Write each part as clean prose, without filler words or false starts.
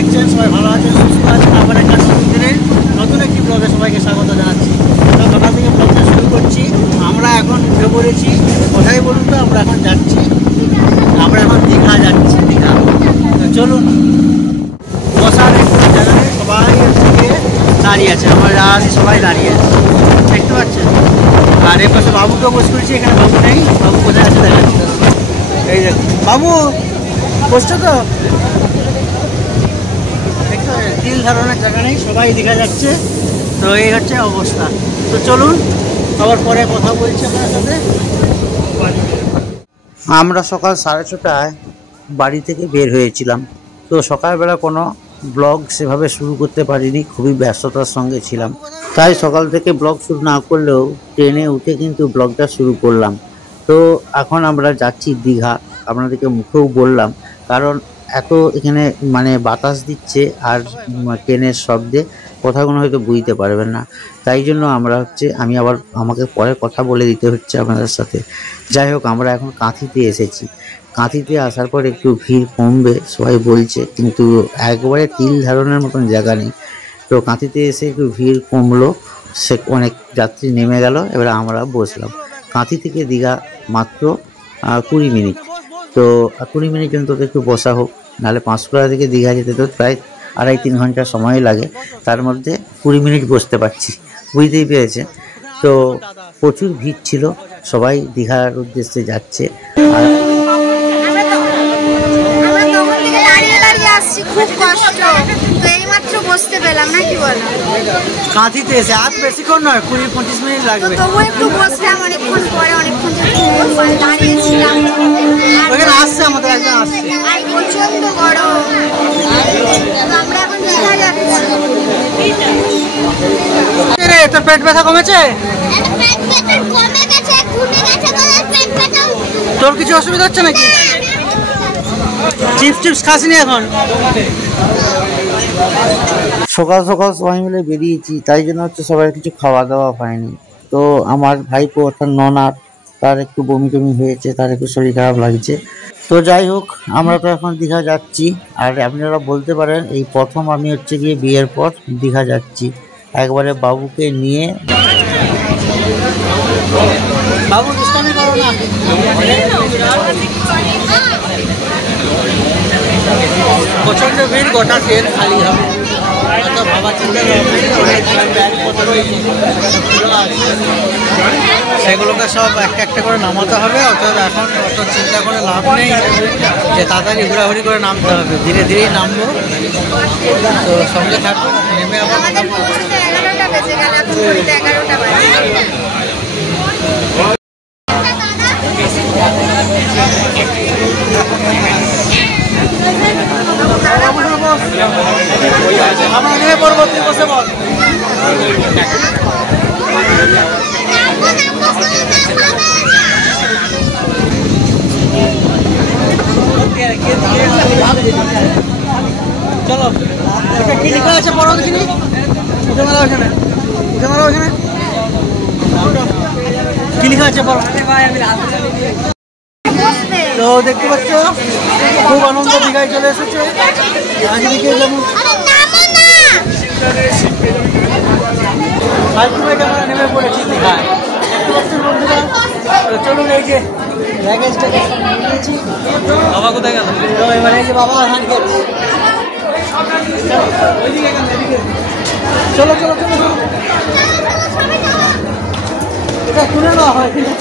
দেখছেন সবাই ভালো আছেন, সুস্থ আছেন। আবার একটা নতুন দিনের নতুন একটি ব্লগে সবাইকে স্বাগত জানাচ্ছি। তো সকাল থেকে ব্লগটা শুরু করছি। আমরা এখন উঠে পড়েছি, কোথায় বলুন তো? আমরা এখন দীঘা যাচ্ছি। দীঘা তো চলুন, বসার একটু জায়গা নেই, সবাই থেকে দাঁড়িয়ে আছে। আমরা যা আছি সবাই দাঁড়িয়ে আছে, দেখতে পাচ্ছেন। আর এর পাশে বাবুকে বসে করেছি, এখানে বাবু নেই। বাবু কোথায় আছে দেখাচ্ছি। এই দেখুন বাবু বসছো তো, দেখতে তিল ধারণের জায়গা নেই, সবাই দীঘা যাচ্ছে। তো এই হচ্ছে অবস্থা। তো চলুন আবার পরে কথা বলছি আপনার সাথে। আমরা সকাল 6:30টায় বাড়ি থেকে বের হয়েছিলাম। তো সকালবেলা কোনো ব্লগ সেভাবে শুরু করতে পারিনি, খুবই ব্যস্ততার সঙ্গে ছিলাম। তাই সকাল থেকে ব্লগ শুরু না করলেও ট্রেনে উঠে কিন্তু ব্লগটা শুরু করলাম। তো এখন আমরা যাচ্ছি দীঘা, আপনাদেরকে মুখেও বললাম, কারণ এত এখানে মানে বাতাস দিচ্ছে আর ট্রেনের শব্দে কথাগুলো হয়তো বুঝতে পারবেন না। তাই জন্য আমাকে পরে কথা বলে দিতে হচ্ছে আপনাদের সাথে। যাই হোক, আমরা এখন কাঁথিতে এসেছি। কাঁথিতে আসার পর একটু ভিড় কমবে সবাই বলছে, কিন্তু একবারে তিল ধারণের মতন জায়গা নেই। তো কাঁথিতে এসে একটু ভিড় কমলো, সে অনেক যাত্রী নেমে গেল। এবারে আমরা বসলাম। কাঁথি থেকে দীঘা মাত্র 20 মিনিট। তো 20 মিনিট জন্য তো একটু বসা হোক, নাহলে পাঁশকুড়া থেকে দীঘা যেতে তো প্রায় 2.5-3 ঘন্টা সময় লাগে। তার মধ্যে 20 মিনিট বসতে পারছি, বুঝতেই পেরেছে। তো প্রচুর ভিড় ছিল, সবাই দীঘার উদ্দেশ্যে যাচ্ছে। আর খুব কষ্ট, তো এইমাত্র বসতে পেলাম না, কি বলো? কাঁথিতে এসে আর বেশিক্ষণ নয়, 20-25 মিনিট লাগবে। তবু একটু বসলাম, অনেকক্ষণ পরে, অনেকক্ষণ দাঁড়িয়েছিলাম। ওখানে আসছে, আমাদের একজন আসছে। আর প্রচন্ড গরম। আমরা এখন দীঘা যাচ্ছি। তোর পেট ব্যথা কমেছে? তোর কিছু অসুবিধা হচ্ছে নাকি? চিপস খাসনি এখন? সকাল সকাল সবাই মিলে বেরিয়েছি, তাই জন্য হচ্ছে সবাই কিছু খাওয়া দাওয়া পায়নি। তো আমার ভাইপো অর্থাৎ ননার, তার একটু বমি টমি হয়েছে, তার একটু শরীর খারাপ লাগছে। তো যাই হোক, আমরা তো এখন দীঘা যাচ্ছি। আর আপনারা বলতে পারেন এই প্রথম আমি হচ্ছে গিয়ে বিয়ের পর দীঘা যাচ্ছি একবারে বাবুকে নিয়ে। বাবু দুষ্টামি করো না। প্রচন্ড ভিড়, গোটা ট্রেন খালি হবে। ভাবা চিন্তা সেগুলোকে সব একটা একটা করে নামাতে হবে। অর্থাৎ এখন অত চিন্তা করে লাভ নেই যে তাড়াতাড়ি ঘোরাঘুরি করে নামতে হবে, ধীরে ধীরেই নামবো। তো সঙ্গে থাকবো, নেমে আবার 11টা বেজে গেল, এখন 11টা বাজে। আমরা নেমে পরবর্তী বসে বল। চলো, কি লেখা আছে পড়ো দেখিনি? উঠে মারা ওখানে, উঠে মারা ওখানে কি লেখা আছে পড়ো। তো দেখতে পাচ্ছ খুব আনন্দ, দীঘায় চলে এসেছে। আজকে যেমন আমরা নেমে পড়েছি দীঘায়, দেখতে পাচ্ছেন বন্ধুরা। তো চলুন, এই যে ব্যাগেজটাকে নিয়েছি। বাবা কোথায় গেল? তো এবার এই যে বাবা ধান খেয়েছে। চলো চলো চলো চলো, এটা তুলে নেওয়া হয় কিন্তু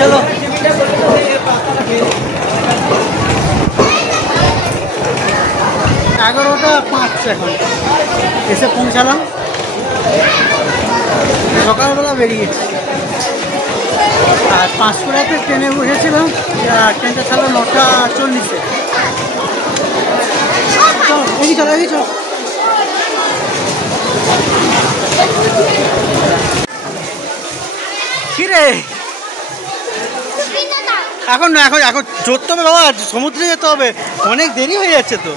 চলো। 11:05 এখন এসে পৌঁছালাম। সকালবেলা বেরিয়েছি আর পাঁশকুড়াতে ট্রেনে বসেছিলাম। ট্রেনটা ছাড়লো 9:40-এ। চলো এগিয়ে চলো, এগিয়ে চলো। কি রে? এখন না, এখন এখন চড়তে হবে বাবা, সমুদ্রে যেতে হবে, অনেক দেরি হয়ে যাচ্ছে তো।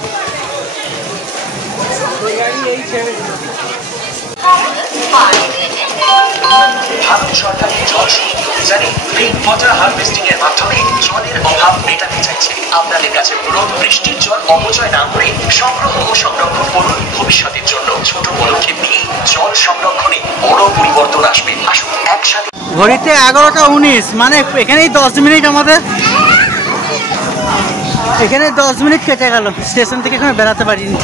ভারত সরকারের জল শক্তি অভিযানে রেইন ওয়াটার হারভেস্টিং এর মাধ্যমে জলের অভাব মেটাতে চাইছে। আপনাদের কাছে অনুরোধ, বৃষ্টির জল অপচয় না করে সংগ্রহ ও সংরক্ষণ করুন ভবিষ্যতের জন্য। ছোট পদক্ষেপ নিয়ে জল সংরক্ষণে বড় পরিবর্তন আসবে। আসুন একসাথে। ঘড়িতে 11টা 19, মানে এখানেই 10 মিনিট আমাদের, এখানে 10 মিনিট কেটে গেল। স্টেশন থেকে এখানে বেড়াতে পারিনি।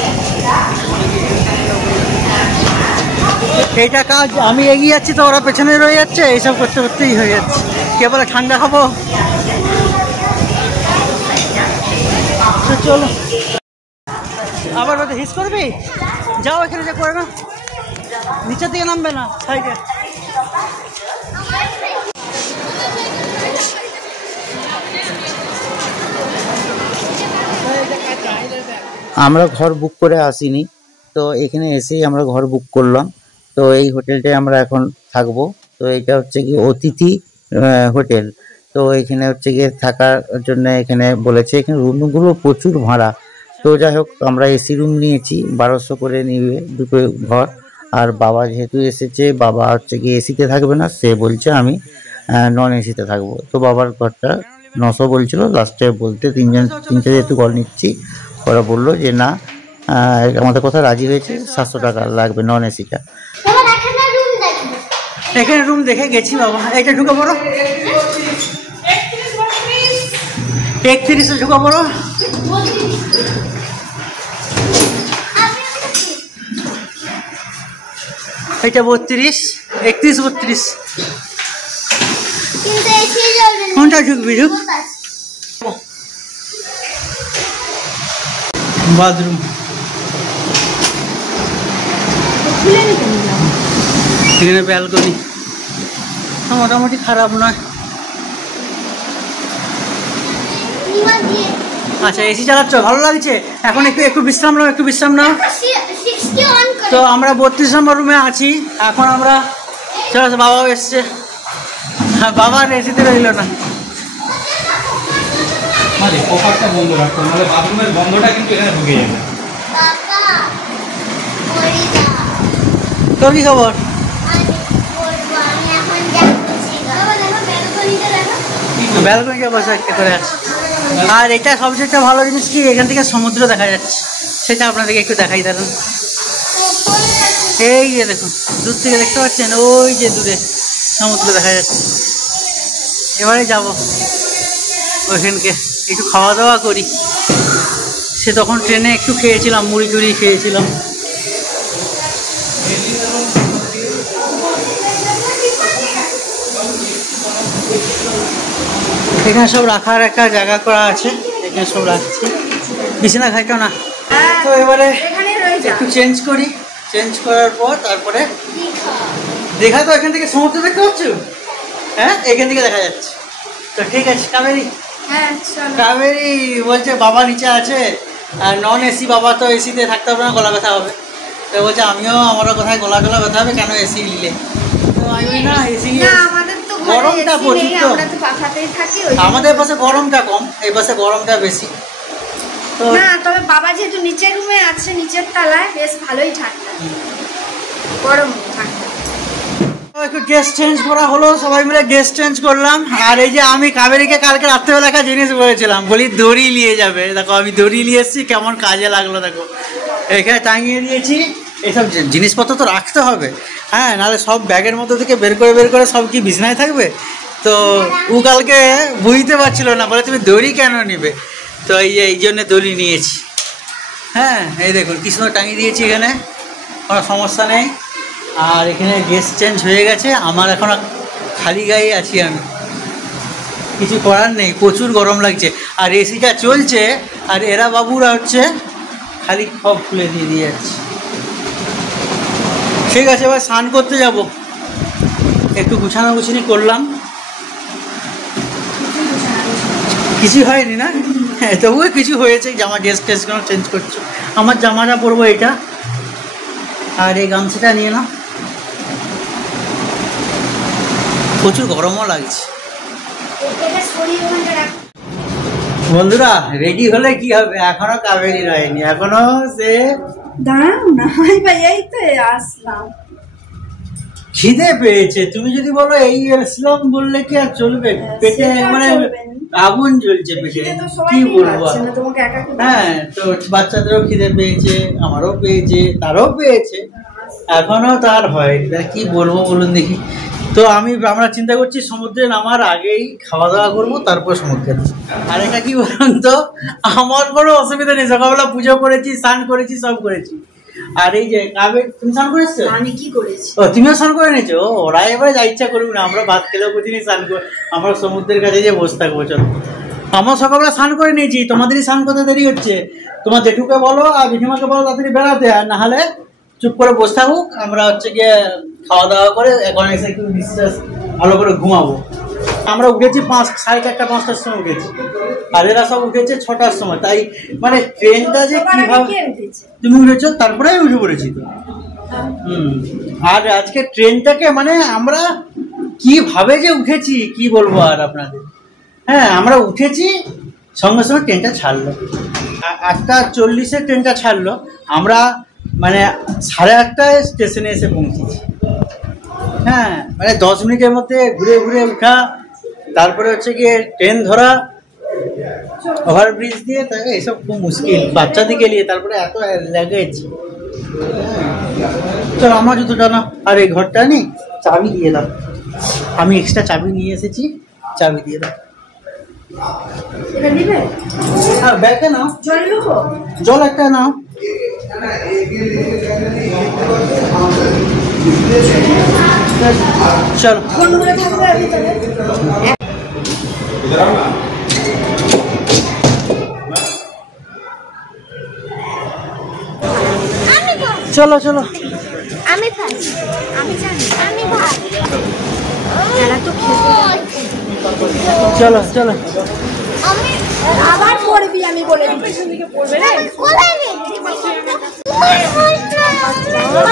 এইটা কাজ, আমি এগিয়ে যাচ্ছি তো ওরা পেছনে রয়ে যাচ্ছে, এইসব করতে করতেই হয়ে যাচ্ছে। কে বলে ঠান্ডা খাবো, চলো। আবার বলতে হিস করবি, যাও এখানে যে করে না, নিচের দিকে নামবে না, সাইডে। আমরা ঘর বুক করে আসিনি, তো এখানে এসেই আমরা ঘর বুক করলাম। তো এই হোটেলটায় আমরা এখন থাকবো। তো এটা হচ্ছে কি অতিথি হোটেল। তো এখানে হচ্ছে গিয়ে থাকার জন্য এখানে বলেছে, এখানে রুমগুলো প্রচুর ভাড়া। তো যাই হোক, আমরা এসি রুম নিয়েছি, 1200 করে নিবে দুটো ঘর। আর বাবা যেহেতু এসেছে, বাবা হচ্ছে গিয়ে এসিতে থাকবে না, সে বলছে আমি নন এসিতে থাকবো। তো বাবার ঘরটা 900 বলছিল, লাস্টে বলতে তিনটে যেহেতু কল নিচ্ছি, ওরা বললো যে না, আমাদের কথা রাজি হয়েছে, 700 টাকা লাগবে নন এসিটা। এখানে রুম দেখে গেছি বাবা। এইটা ঢুকে পড়ো, 31-এ ঢুকে পড়ো। এটা 32, 31, 32। কোনটা ঢুকবি? ঢুক। বাথরুম, এখানে ব্যালকনি, মোটামুটি খারাপ নয়। আচ্ছা, এসি চালাচ্ছ, ভালো লাগছে? এখন একটু বিশ্রাম নাও, একটু বিশ্রাম নাও। তো আমরা 32 নম্বর রুমে আছি এখন। আমরা চলো, বাবাও এসছে, বাবার এসিতে রইল না। বন্ধ রাখতো, নাহলে বাথরুমের বন্ধটা কিন্তু এখানে ঢুকে যাবে। তোর কি খবর? ব্যালকনিতে বসে একটা করে আছে। আর এটা সবচেয়ে ভালো জিনিস কি, এখান থেকে সমুদ্র দেখা যাচ্ছে, সেটা আপনাদেরকে একটু দেখাই দাঁড়ান। এই যে দেখুন, দূর থেকে দেখতে পাচ্ছেন, ওই যে দূরে সমুদ্র দেখা যাচ্ছে। এবারে যাব ওইখানকে, একটু খাওয়া দাওয়া করি। সে তখন ট্রেনে একটু খেয়েছিলাম, মুড়ি টুড়ি খেয়েছিলাম। এখানে সব রাখার একটা জায়গা করা আছে, এখানে সব রাখছি। বিছানা খাইতো না। তো এবারে একটু চেঞ্জ করি, চেঞ্জ করার পর তারপরে দেখা। তো এখান থেকে সমুদ্র দেখতে পাচ্ছ? হ্যাঁ, এখান থেকে দেখা যাচ্ছে। তো ঠিক আছে, কাবেরী। কাবেরী বলছে বাবা নিচে আছে, আর নন এসি, বাবা তো এসিতে থাকতে হবে না, গলা ব্যথা হবে। তো বলছে আমারও কোথায় গলা ব্যথা হবে, কেন এসি নিলে? তো আমি না, এসি গরমটা প্রচুর, তো আমাদের পাশে গরমটা কম, এই পাশে গরমটা বেশি। তো না, তবে বাবা যেহেতু নিচের রুমে আছে, নিচের তলায়, বেশ ভালোই ঠান্ডা, গরম ঠান্ডা। একটু ড্রেস চেঞ্জ করা হলো, সবাই মিলে ড্রেস চেঞ্জ করলাম। আর এই যে আমি কাবেরীকে কালকে রাত্রেবেলা একটা জিনিস বলেছিলাম, বলি দড়ি নিয়ে যাবে। দেখো আমি দড়ি নিয়ে এসেছি, কেমন কাজে লাগলো দেখো। এখানে টাঙিয়ে দিয়েছি। এইসব জিনিসপত্র তো রাখতে হবে, হ্যাঁ, নাহলে সব ব্যাগের মধ্যে থেকে বের করে সব কি বিছানায় থাকবে? তো ও কালকে বুঝতে পারছিল না, বলে তুমি দড়ি কেন নিবে? তো এই জন্য দড়ি নিয়েছি। হ্যাঁ, এই দেখুন কি সুন্দর টাঙিয়ে দিয়েছি, এখানে কোনো সমস্যা নেই। আর এখানে ড্রেস চেঞ্জ হয়ে গেছে আমার, এখন খালি গায়ে আছি আমি, কিছু করার নেই, প্রচুর গরম লাগছে। আর এসিটা চলছে, আর এরা বাবুরা হচ্ছে খালি সব খুলে দিয়ে যাচ্ছে। ঠিক আছে, এবার স্নান করতে যাব, একটু গুছানি করলাম। কিছু হয়নি না? হ্যাঁ, তবুও কিছু হয়েছে। জামা ড্রেসগুলো চেঞ্জ করছো। আমার জামাটা পরবো এটা, আর এই গামছাটা নিয়ে নাও। প্রচুর গরমও লাগছে। বন্ধুরা রেডি হলে কি হবে, এখনো কাবেরী হয়নি, এখনো সে দাঁড়াও না, এই তো আসলাম। খিদে পেয়েছে, তুমি যদি বলো এই এসলাম বললে কি আর চলবে? পেটে মানে আগুন জ্বলছে পেটে, কি বলবো। হ্যাঁ, তো বাচ্চাদেরও খিদে পেয়েছে, আমারও পেয়েছে, তারও পেয়েছে, এখনো তার হয়, কি বলবো বলুন দেখি। তো আমরা চিন্তা করছি সমুদ্রে নামার আগেই খাওয়া দাওয়া করবো, তারপর সমুদ্রে। আর এটা কি বলুন তো, আমার কোনো অসুবিধা নেই, সকালবেলা পুজো করেছি, স্নান করেছি, সব করেছি। আর এই যে তুমি স্নান করেছো? আমি কি করেছি? ও, তুমিও স্নান করে নিয়েছো? ওরা এবারে যা ইচ্ছা করবে না, আমরা ভাত খেলেও প্রতিদিন স্নান করে আমরা সমুদ্রের কাছে যে বসে থাকবো। চলো, আমার সকালবেলা স্নান করে নিয়েছি, তোমাদেরই স্নান করতে দেরি হচ্ছে। তোমার জেঠুকে বলো আর বিঠিমাকে বলো তাড়াতাড়ি বেড়াতে, আর না হলে চুপ করে বসে থাকুক, আমরা হচ্ছে গিয়ে খাওয়া দাওয়া করে এখন এসে একটু নিঃশ্বাস ভালো করে ঘুমাবো। আমরা উঠেছি 4:30 5টার সময় উঠেছি, আর এরা সব উঠেছে 6টার সময়। তাই মানে ট্রেনটা যে কিভাবে, তুমি উঠেছো তারপরে উঠে পড়েছি তো। আর আজকে ট্রেনটাকে মানে আমরা কিভাবে যে উঠেছি কি বলবো আর আপনাদের। হ্যাঁ, আমরা উঠেছি, সঙ্গে সঙ্গে ট্রেনটা ছাড়লো, 8:40 ট্রেনটা ছাড়লো, আমরা মানে 8:30 স্টেশনে এসে পৌঁছেছি। হ্যাঁ, মানে 10 মিনিটের মধ্যে ঘুরে ঘুরে উঠা, তারপরে হচ্ছে গিয়ে ট্রেন ধরা, ওভারব্রিজ দিয়ে, তাই এসব খুব মুশকিল বাচ্চাদিকে নিয়ে, তারপরে এত লাগেজ। চলো আমার জুতোটা না, আর এই ঘরটা নেই, চাবি দিয়ে দাও, আমি এক্সট্রা চাবি নিয়ে এসেছি, চাবি দিয়ে দাও। হ্যাঁ, ব্যাগে নাও, জল একটা নাও। চলো, চলো চলো, আমি এরা তো চলো চলো, আবার পড়বি, আমি বলে দিচ্ছি পড়বে রে।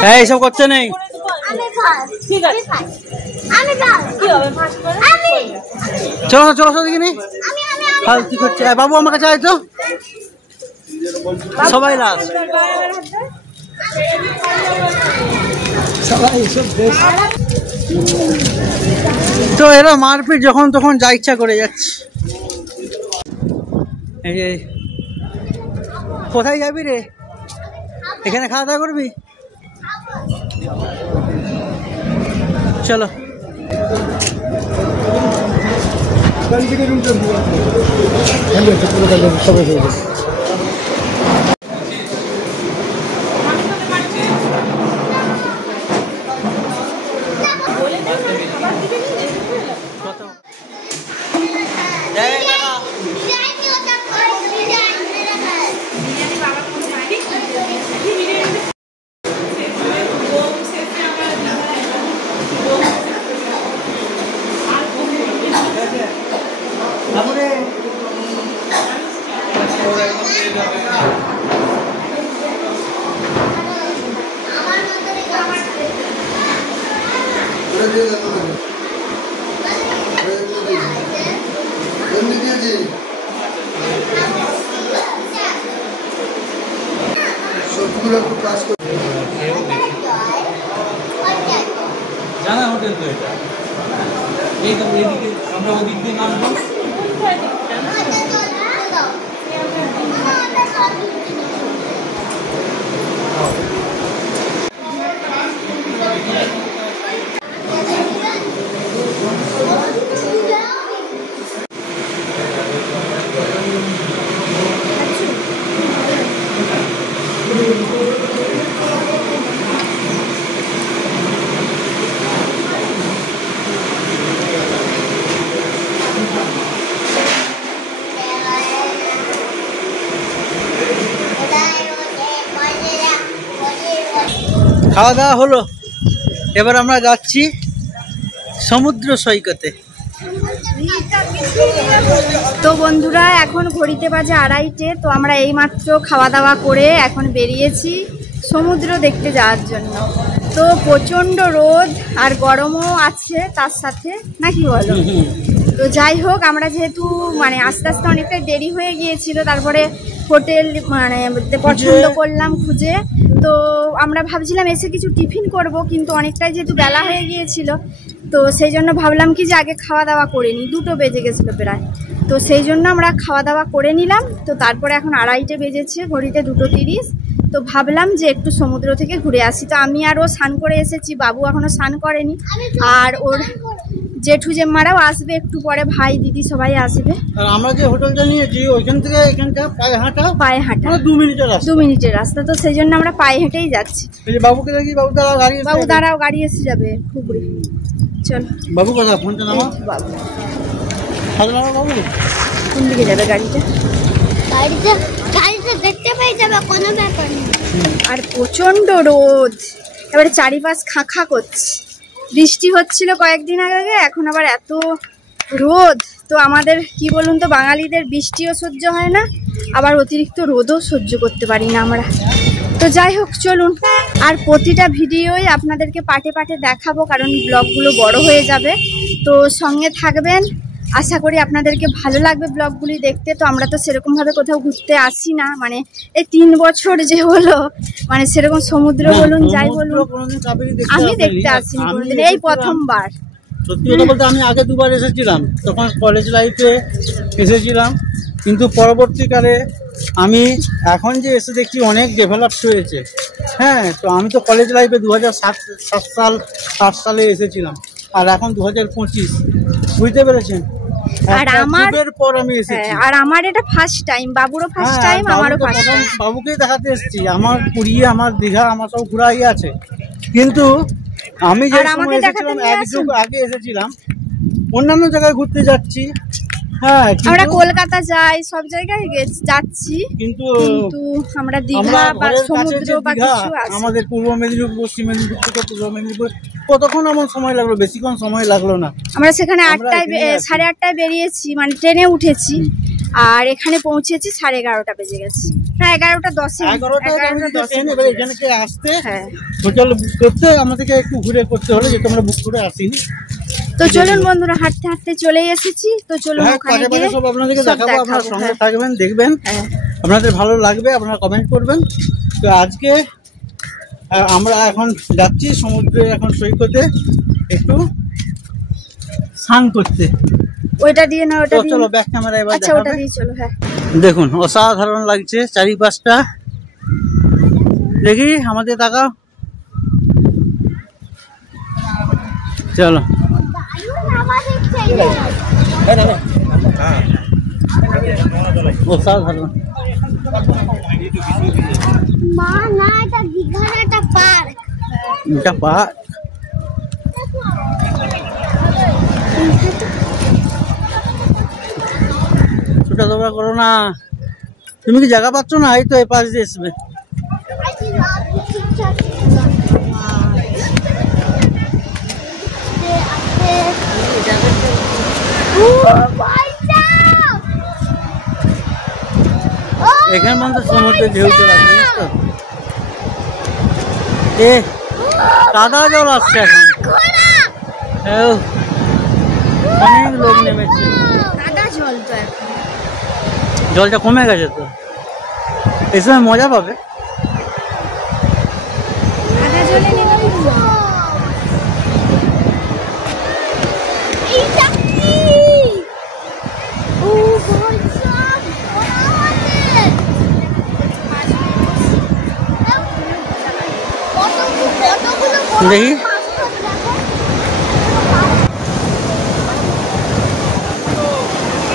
হ্যাঁ, এইসব করতে নেই। চলো চলো চলো, দেখি নেই ফালতু করছে। বাবু আমার কাছে আয় তো, সবাই লাস্ট, সবাই এসব বেশ। তো এরা মারপিট যখন তখন যা ইচ্ছা করে যাচ্ছে। এই যে কোথায় যাবি রে? এখানে খাওয়া দাওয়া করবি? চলো, জানা হোটেল তো এটা, এই তো এদিকে আমরা ওদিক দিয়ে নামবো। খাওয়া দাওয়া হলো, এবার আমরা যাচ্ছি সমুদ্র সৈকতে। তো বন্ধুরা, এখন ঘড়িতে বাজে 2:30, তো আমরা এইমাত্র খাওয়া দাওয়া করে এখন বেরিয়েছি সমুদ্র দেখতে যাওয়ার জন্য। তো প্রচণ্ড রোদ আর গরমও আছে তার সাথে, নাকি বলো? তো যাই হোক, আমরা যেহেতু মানে আস্তে আস্তে অনেকটাই দেরি হয়ে গিয়েছিল, তারপরে হোটেল মানে পছন্দ করলাম খুঁজে, তো আমরা ভাবছিলাম এসে কিছু টিফিন করব, কিন্তু অনেকটাই যেহেতু বেলা হয়ে গিয়েছিল, তো সেই জন্য ভাবলাম কি যে আগে খাওয়া দাওয়া করে নিই। 2টো বেজে গেছিলো প্রায়, তো সেই জন্য আমরা খাওয়া দাওয়া করে নিলাম। তো তারপরে এখন 2:30 বেজেছে, ঘড়িতে 2:30। তো ভাবলাম যে একটু সমুদ্র থেকে ঘুরে আসি। তো আমি আর ও স্নান করে এসেছি, বাবু এখনো স্নান করেনি, আর ওর জেঠু জেম্মারাও আসবে একটু পরে, ভাই দিদি সবাই আসবে। আর আমরা যে হোটেলটা নিয়েছি ওইখান থেকে এখানটা পায়ে হাঁটা 2 মিনিটের রাস্তা। 2 মিনিটের রাস্তা, তো সেই জন্য আমরা পায়ে হেঁটেই যাচ্ছি। এই যে বাবুকে দেখি, বাবু দাঁড়াও গাড়ি এসে যাবে খুবই। চল বাবু, কথা ফোনটা নামা। বাবু বাবু কোন দিকে যাবে গাড়িটা? গাড়িটা দেখতে পেয়ে যাবে, কোনো ব্যাপার নেই। আর প্রচন্ড রোদ, এবারে চারিপাশ খাঁ করছে। বৃষ্টি হচ্ছিল কয়েকদিন আগে, এখন আবার এত রোদ। তো আমাদের কি বলুন তো, বাঙালিদের বৃষ্টিও সহ্য হয় না, আবার অতিরিক্ত রোদও সহ্য করতে পারি না আমরা। তো যাই হোক চলুন, আর প্রতিটা ভিডিওই আপনাদেরকে পার্টে পার্টে দেখাবো, কারণ ব্লগগুলো বড় হয়ে যাবে। তো সঙ্গে থাকবেন, আশা করি আপনাদেরকে ভালো লাগবে ব্লগগুলি দেখতে। তো আমরা তো সেরকমভাবে কোথাও ঘুরতে আসি না, মানে এই 3 বছর যে হলো, মানে সেরকম সমুদ্র বলুন যাই বলুন আমি দেখতে আসিনি কোনোদিন, এই প্রথমবার। সত্যি কথা বলতে আমি আগে 2বার এসেছিলাম, তখন কলেজ লাইফে এসেছিলাম, কিন্তু পরবর্তীকালে আমি এখন যে এসে দেখছি অনেক ডেভেলপ হয়েছে। হ্যাঁ, তো আমি তো কলেজ লাইফে 2007 সালে এসেছিলাম, আর এখন 2025, বুঝতে পেরেছেন? আর আমার পর আমি এসেছি, আর আমার এটা ফার্স্ট টাইম, বাবুরও ফার্স্ট টাইম, আমারও ফার্স্ট টাইম। বাবুকেই দেখাতে এসেছি, আমার পুরী, আমার দীঘা, আমার সব ঘোরাই আছে। কিন্তু আমি যে সময় এসেছিলাম, 1 যুগ আগে এসেছিলাম, অন্যান্য জায়গায় ঘুরতে যাচ্ছি। হ্যাঁ, আমরা কলকাতা যাই, সব জায়গায় যাচ্ছি, কিন্তু আমরা দীঘা বা সমুদ্র বা কিছু আছে। আমাদের পূর্ব মেদিনীপুর, পশ্চিম মেদিনীপুর থেকে পূর্ব মেদিনীপুর কতক্ষণ আমার সময় লাগলো, বেশিক্ষণ সময় লাগলো না। আমরা সেখানে 8টায় বেরিয়েছি, মানে ট্রেনে উঠেছি, আর এখানে পৌঁছেছি 11:30 বেজে গেছে, প্রায় 11:10। 11:10 এখানে আসতে হোটেল বুক করতে আমাদেরকে একটু ঘুরে করতে হলো, যেহেতু আমরা বুক করে আসিনি। তো চলুন বন্ধুরা, হাঁটতে হাঁটতে চলে এসেছি। তো চলুন ওখানে গিয়ে সব আপনাদেরকে দেখাবো, আপনারা সঙ্গে থাকবেন, দেখবেন, আপনাদের ভালো লাগবে, আপনারা কমেন্ট করবেন। তো আজকে আমরা এখন যাচ্ছি সমুদ্রে, এখন সৈকতে একটু স্নান করতে। ওইটা দিয়ে না, ওটা চলো ব্যাক ক্যামেরা এবার আচ্ছা ওটা দিয়ে চলো। হ্যাঁ দেখুন, অসাধারণ লাগছে চারিপাশটা। দেখি আমাদের তাকাও, চলো। অসাধারণ। মা না, এটা দীঘার একটা পার্ক। এটা পার্ক? ছোটা দৌড়া করো না, তুমি কি জায়গা পাচ্ছ না? এই তো এই পাশ দিয়ে আসবে। এখানে মানে সমুদ্রের ঢেউ চলে আসছে, জানিস তো? কাদা জল আসছে এখন, অনেক লোক নেমেছে। কাদা জল তো এখন, জলটা কমে গেছে, তো এই সময় মজা পাবে। কাদা জলে নেমে দেখি।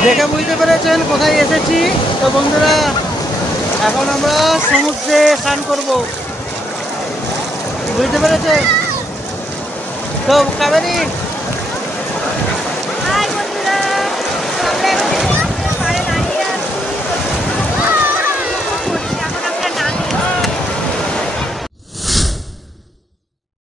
দেখে বুঝতে পেরেছেন কোথায় এসেছি। তো বন্ধুরা, এখন আমরা সমুদ্রে স্নান করব, বুঝতে পেরেছেন তো? কাবেরী